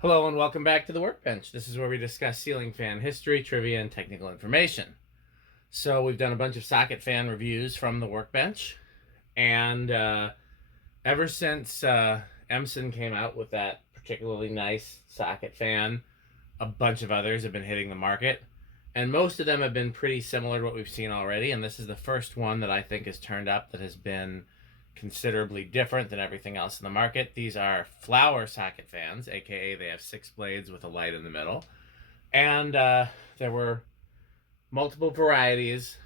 Hello and welcome back to the Workbench. This is where we discuss ceiling fan history, trivia, and technical information. So we've done a bunch of socket fan reviews from the Workbench, and ever since Emson came out with that particularly nice socket fan, a bunch of others have been hitting the market, and most of them have been pretty similar to what we've seen already, and this is the first one that I think has turned up that has been considerably different than everything else in the market. These are flower socket fans, aka they have 6 blades with a light in the middle. And there were multiple varieties.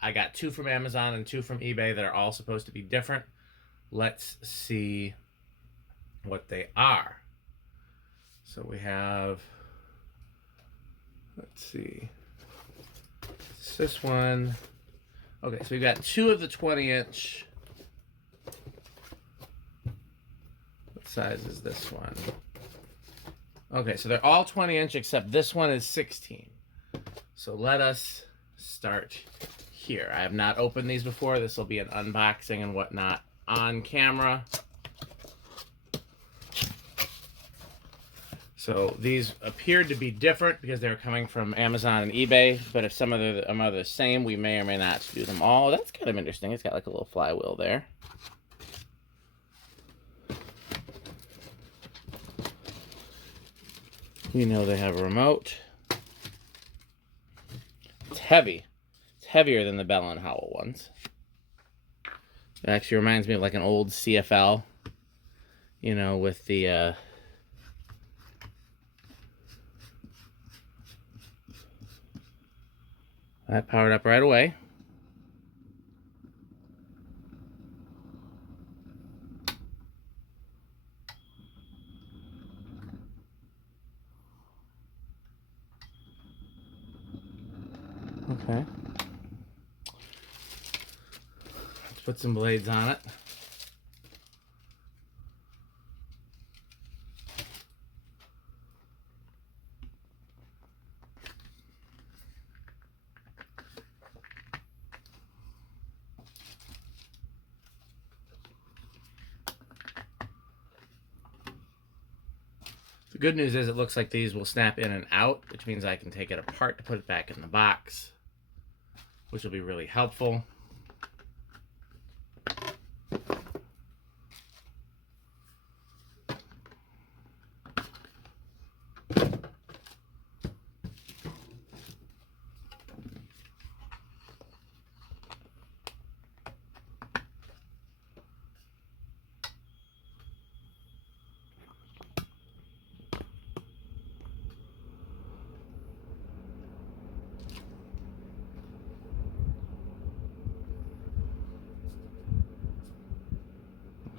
I got 2 from Amazon and 2 from eBay that are all supposed to be different. Let's see what they are. So we have, let's see, it's this one. Okay, so we've got 2 of the 20-inch. What size is this one? Okay, so they're all 20-inch except this one is 16. So let us start here. I have not opened these before. This will be an unboxing and whatnot on camera. So these appeared to be different because they're coming from Amazon and eBay, but if some of them are the same, we may or may not do them all. That's kind of interesting. It's got like a little flywheel there. You know they have a remote. It's heavy. It's heavier than the Bell & Howell ones. It actually reminds me of like an old CFL, you know, with the that powered up right away. Okay. Let's put some blades on it. The good news is it looks like these will snap in and out, which means I can take it apart to put it back in the box, which will be really helpful.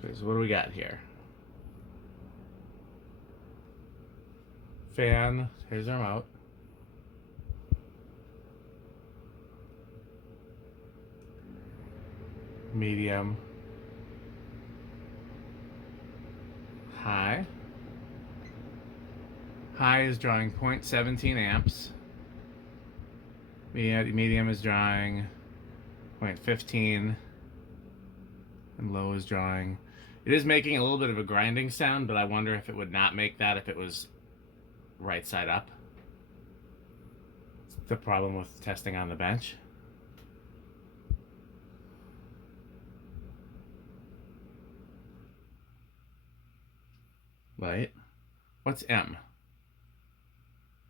Okay, so what do we got here? Fan, here's our remote. Medium. High. High is drawing 0.17 amps. Medium is drawing 0.15. And low is drawing. It is making a little bit of a grinding sound, but I wonder if it would not make that if it was right side up. It's the problem with testing on the bench. Light. What's M?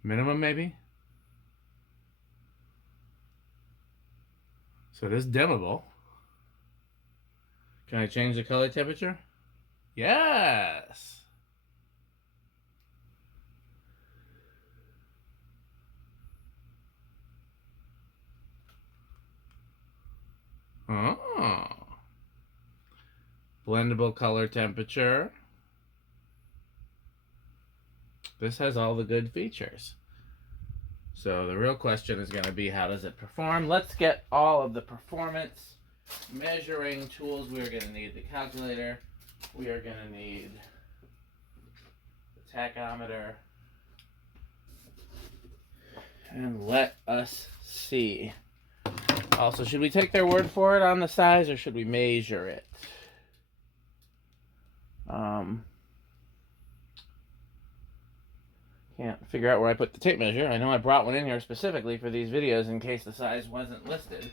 Minimum, maybe? So it is dimmable. Can I change the color temperature? Yes! Oh. Blendable color temperature. This has all the good features. So the real question is going to be, how does it perform? Let's get all of the performance measuring tools. We're going to need the calculator. We are going to need the tachometer. And let us see. Also, should we take their word for it on the size, or should we measure it? Can't figure out where I put the tape measure. I know I brought one in here specifically for these videos in case the size wasn't listed.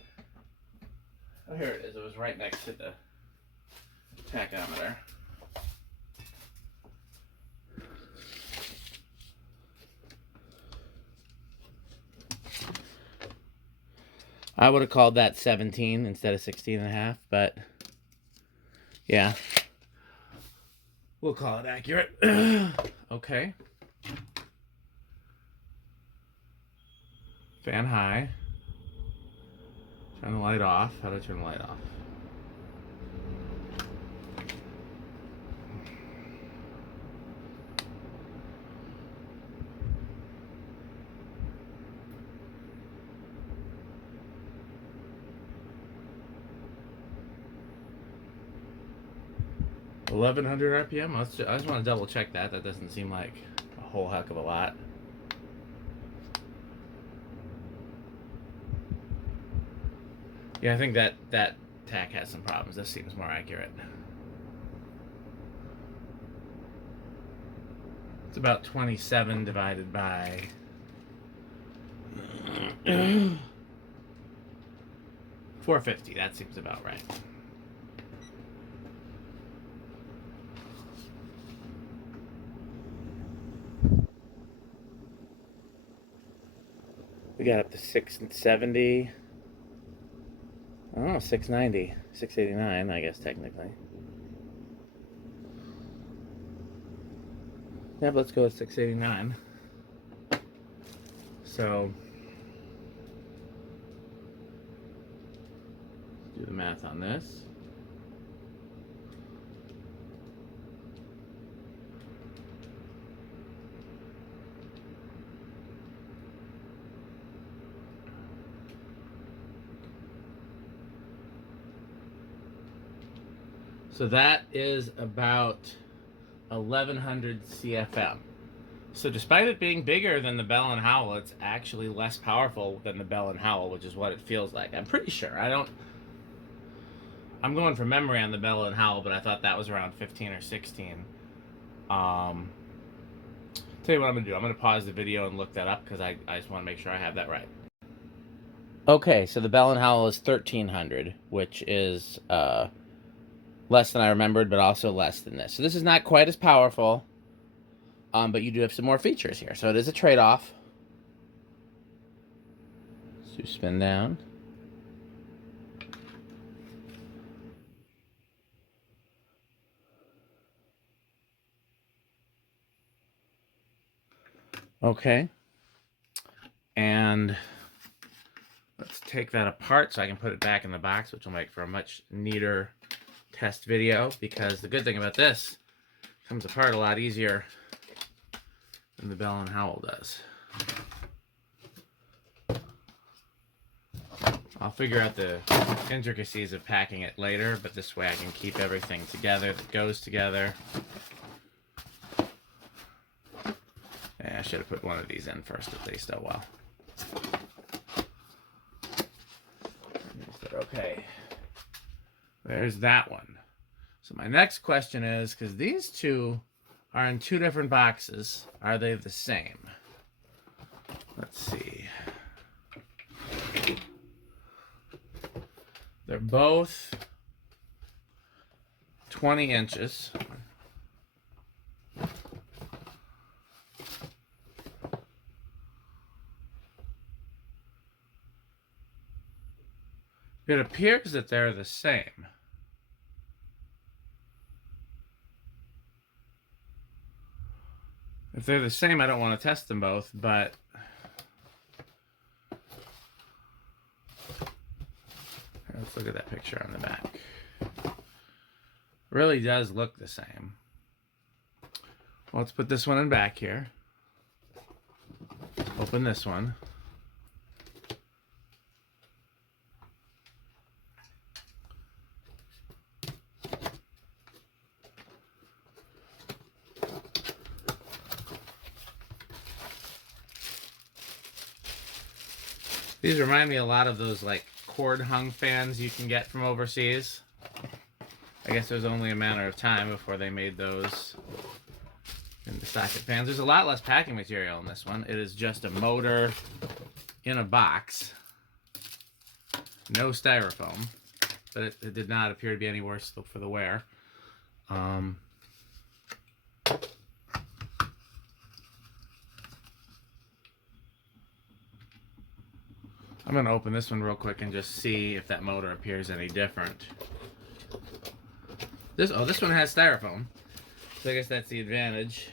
Oh, here it is. It was right next to the tachometer. I would have called that 17 instead of 16 and a half, but yeah, we'll call it accurate. Okay. Fan high. Turn the light off. How do I turn the light off? $1,100 RPM. I just want to double check that. That doesn't seem like a whole heck of a lot. Yeah, I think that tack has some problems. This seems more accurate. It's about 27 divided by 450. That seems about right. We got up to 670. Oh, 690. 689, I guess, technically. Yeah, but let's go with 689. So, do the math on this. So that is about 1100 CFM. So despite it being bigger than the Bell & Howell, it's actually less powerful than the Bell & Howell, which is what it feels like. I'm pretty sure. I'm going from memory on the Bell & Howell, but I thought that was around 15 or 16. Tell you what I'm going to do. I'm going to pause the video and look that up because I just want to make sure I have that right. Okay, so the Bell & Howell is 1300, which is less than I remembered, but also less than this. So this is not quite as powerful, but you do have some more features here. So it is a trade-off. So spin down. Okay. And let's take that apart so I can put it back in the box, which will make for a much neater test video, because the good thing about this comes apart a lot easier than the Bell & Howell does. I'll figure out the intricacies of packing it later, but this way I can keep everything together that goes together. Yeah, I should have put one of these in first at least. Oh well. Okay. There's that one. So my next question is, because these two are in two different boxes, are they the same? Let's see. They're both 20 inches. It appears that they're the same. If they're the same, I don't want to test them both, but let's look at that picture on the back. Really does look the same. Well, let's put this one in back here. Open this one. These remind me a lot of those like cord hung fans you can get from overseas. I guess it was only a matter of time before they made those in the socket fans. There's a lot less packing material in this one. It is just a motor in a box. No styrofoam. But it did not appear to be any worse for the wear. I'm going to open this one real quick and just see if that motor appears any different. This one has styrofoam. So I guess that's the advantage.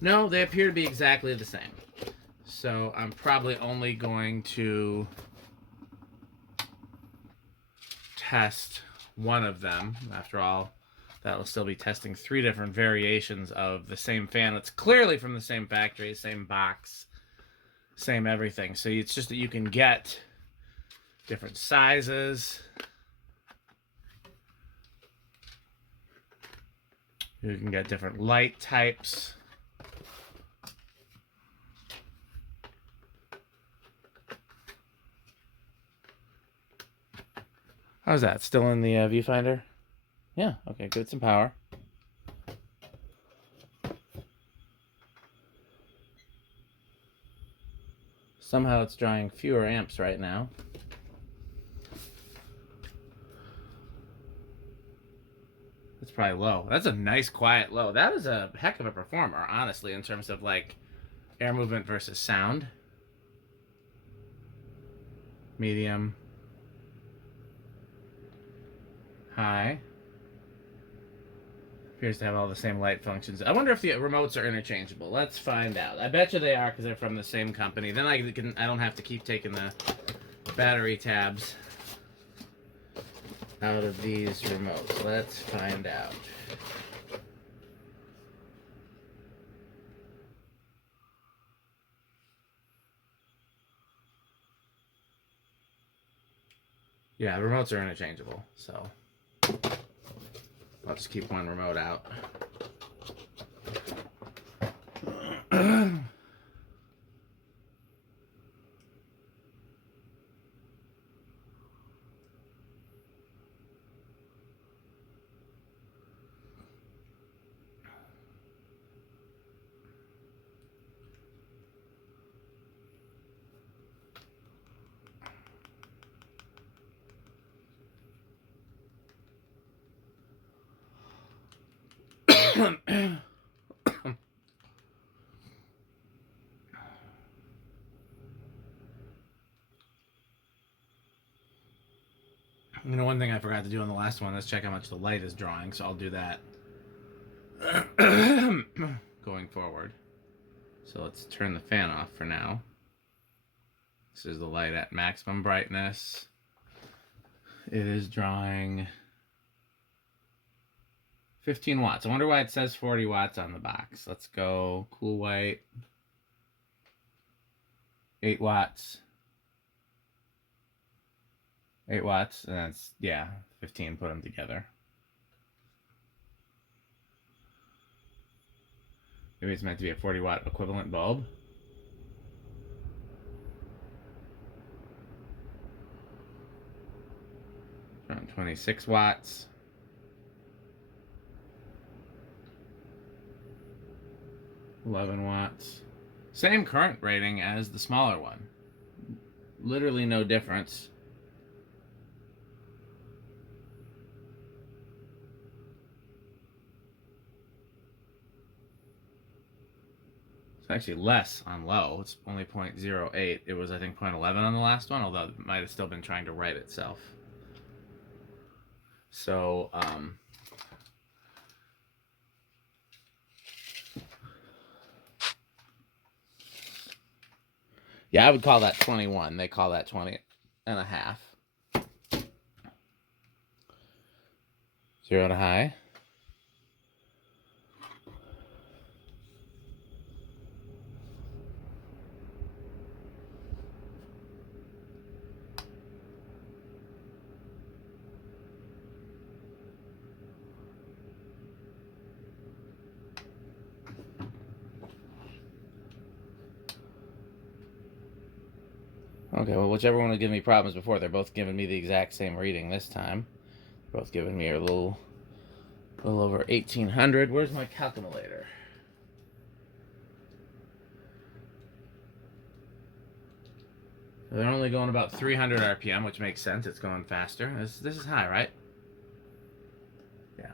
No, they appear to be exactly the same. So I'm probably only going to test one of them. After all, that will still be testing 3 different variations of the same fan. It's clearly from the same factory, same box, same everything. So it's just that you can get different sizes. You can get different light types. How's that? Still in the viewfinder? Yeah, okay, good. Some power. Somehow it's drawing fewer amps right now. It's probably low. That's a nice quiet low. That is a heck of a performer, honestly, in terms of like air movement versus sound. Medium. High. Appears to have all the same light functions. I wonder if the remotes are interchangeable. Let's find out. I bet you they are because they're from the same company. Then I don't have to keep taking the battery tabs out of these remotes. Let's find out. Yeah, the remotes are interchangeable, so I'll just keep one remote out. You know, one thing I forgot to do on the last one, let's check how much the light is drawing, so I'll do that going forward. So let's turn the fan off for now. This is the light at maximum brightness. It is drawing 15 watts. I wonder why it says 40 watts on the box. Let's go cool white. 8 watts. 8 watts, and that's, yeah, 15, put them together. Maybe it's meant to be a 40 watt equivalent bulb. Around 26 watts. $11 watts. Same current rating as the smaller one. Literally no difference. It's actually less on low. It's only 0.08. It was, I think, 0.11 on the last one, although it might have still been trying to write itself. So, yeah, I would call that 21. They call that 20 and a half. 0 to high. Okay, well, whichever one would give me problems before, they're both giving me the exact same reading this time. Both giving me a little over 1800. Where's my calculator? They're only going about 300 RPM, which makes sense. It's going faster. This is high, right? Yeah.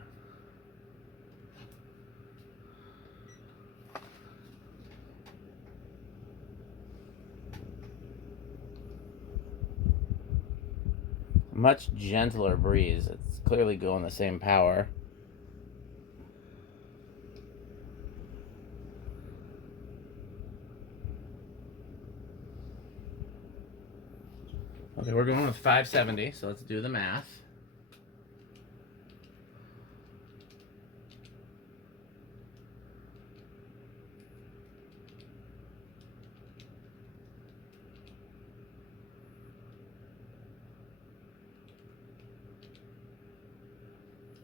Much gentler breeze. It's clearly going the same power. Okay, we're going with 570, so let's do the math.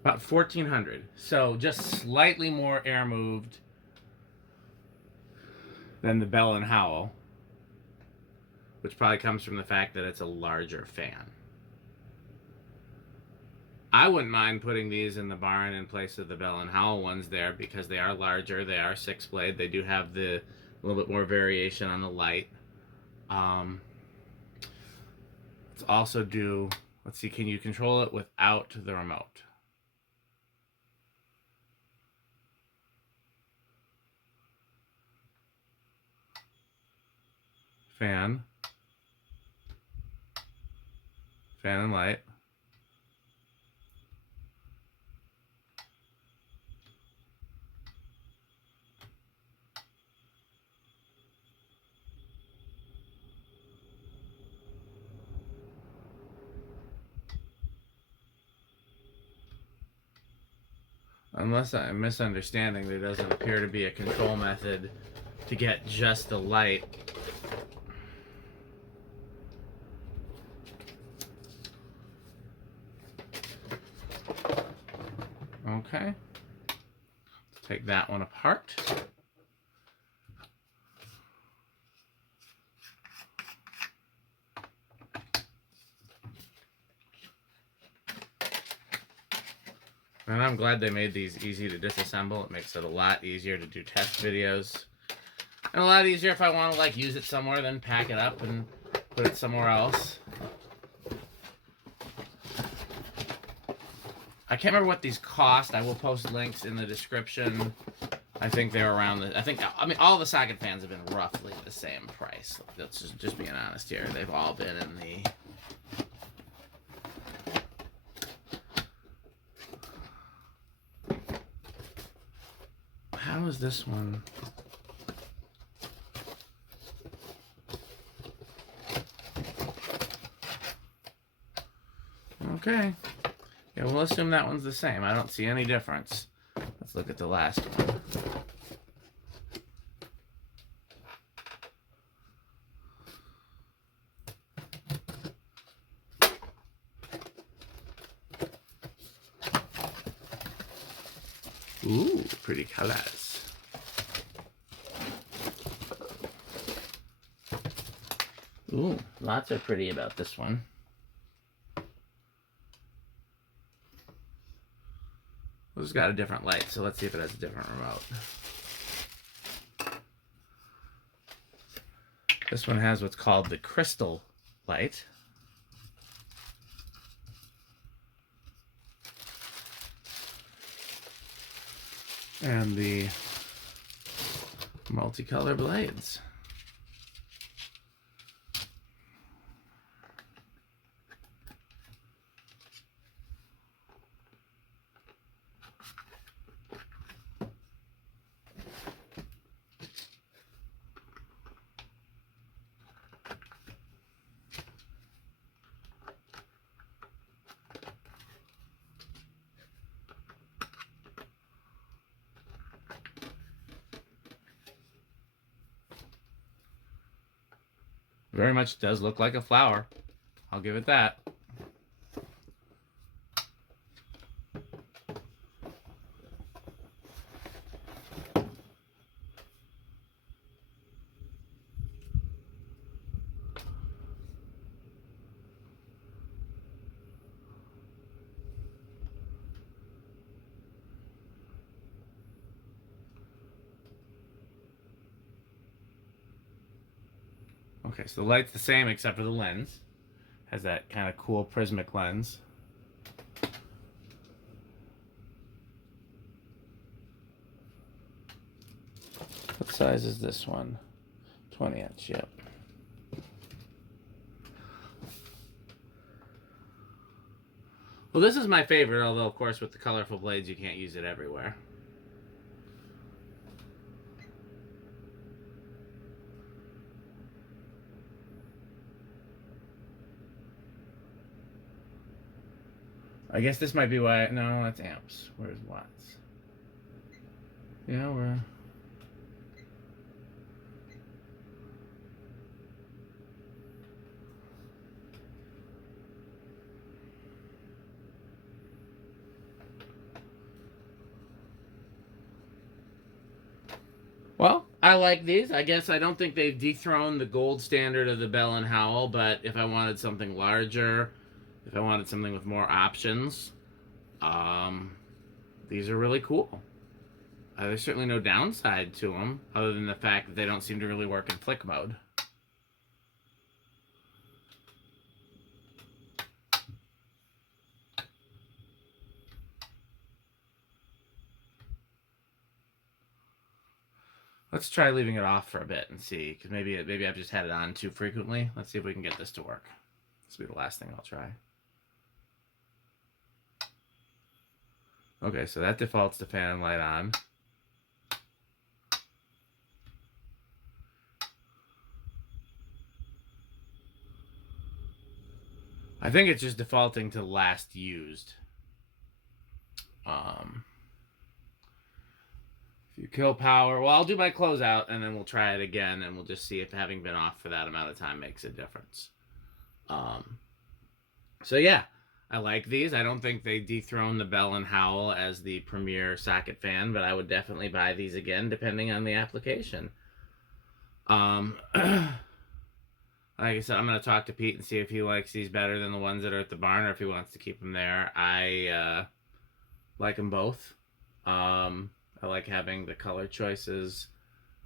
About 1400. So just slightly more air moved than the Bell & Howell, which probably comes from the fact that it's a larger fan. I wouldn't mind putting these in the barn in place of the Bell & Howell ones there because they are larger. They are 6-blade. They do have a little bit more variation on the light. Let's also do, let's see, can you control it without the remote? Fan and light. Unless I'm misunderstanding, there doesn't appear to be a control method to get just the light. Okay. Let's take that one apart. And I'm glad they made these easy to disassemble. It makes it a lot easier to do test videos. And a lot easier if I want to like use it somewhere, then pack it up and put it somewhere else. I can't remember what these cost. I will post links in the description. I think they're around I mean, all the socket fans have been roughly the same price. Let's just being honest here. They've all been in the... How is this one? Okay. Yeah, we'll assume that one's the same. I don't see any difference. Let's look at the last one. Ooh, pretty colors. Ooh, lots are pretty about this one. Well, it's got a different light, so let's see if it has a different remote. This one has what's called the crystal light. And the multicolor blades. Very much does look like a flower. I'll give it that. Okay, so the light's the same except for the lens. Has that kind of cool prismatic lens. What size is this one? 20-inch, yep. Well, this is my favorite, although, of course, with the colorful blades, you can't use it everywhere. I guess this might be why... No, that's amps. Where's watts? Yeah, we're... Well, I like these. I guess I don't think they've dethroned the gold standard of the Bell & Howell, but if I wanted something larger, if I wanted something with more options, these are really cool. There's certainly no downside to them, other than the fact that they don't seem to really work in flick mode. Let's try leaving it off for a bit and see, because maybe I've just had it on too frequently. Let's see if we can get this to work. This will be the last thing I'll try. Okay, so that defaults to fan and light on. I think it's just defaulting to last used. If you kill power, well, I'll do my closeout and then we'll try it again and we'll just see if having been off for that amount of time makes a difference. So yeah, I like these. I don't think they dethrone the Bell & Howell as the premier socket fan, but I would definitely buy these again depending on the application. Like I said, I'm going to talk to Pete and see if he likes these better than the ones that are at the barn or if he wants to keep them there. I like them both. I like having the color choices.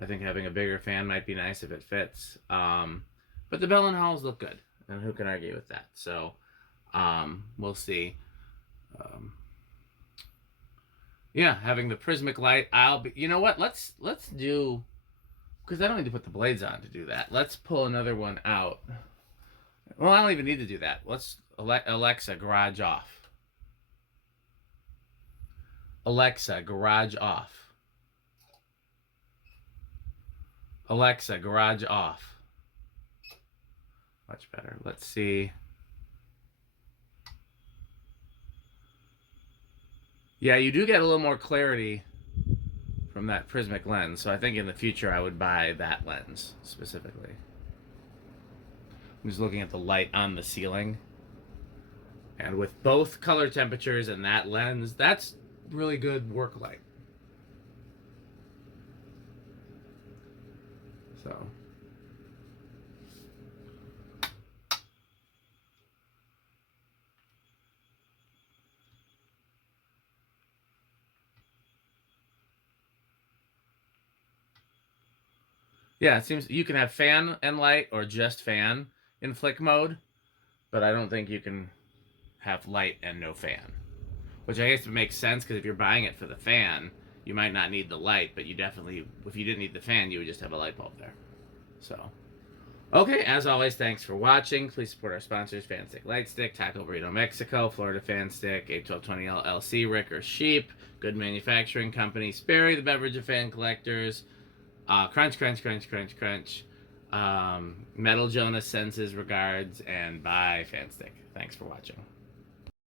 I think having a bigger fan might be nice if it fits. But the Bell & Howells look good, and who can argue with that? So we'll see. Yeah, having the prismatic light. You know what? Let's do, because I don't need to put the blades on to do that. Let's pull another one out. Well, I don't even need to do that. Let's Alexa, garage off. Alexa, garage off. Alexa, garage off. Much better. Let's see. Yeah, you do get a little more clarity from that prismatic lens, so I think in the future I would buy that lens specifically. I'm just looking at the light on the ceiling. And with both color temperatures and that lens, that's really good work light. So yeah, it seems you can have fan and light or just fan in flick mode, but I don't think you can have light and no fan. Which I guess makes sense, because if you're buying it for the fan, you might not need the light, but you definitely, if you didn't need the fan, you would just have a light bulb there. So, okay, as always, thanks for watching. Please support our sponsors, Fanstick Lightstick, Taco Burrito Mexico, Florida Fanstick, 81220 LLC, Ricker Sheep, Good Manufacturing Company, Sperry, the beverage of fan collectors, Crunch, Crunch, Crunch, Crunch, Crunch, Metal Jonas sends his regards, and bye, Fanstick. Thanks for watching.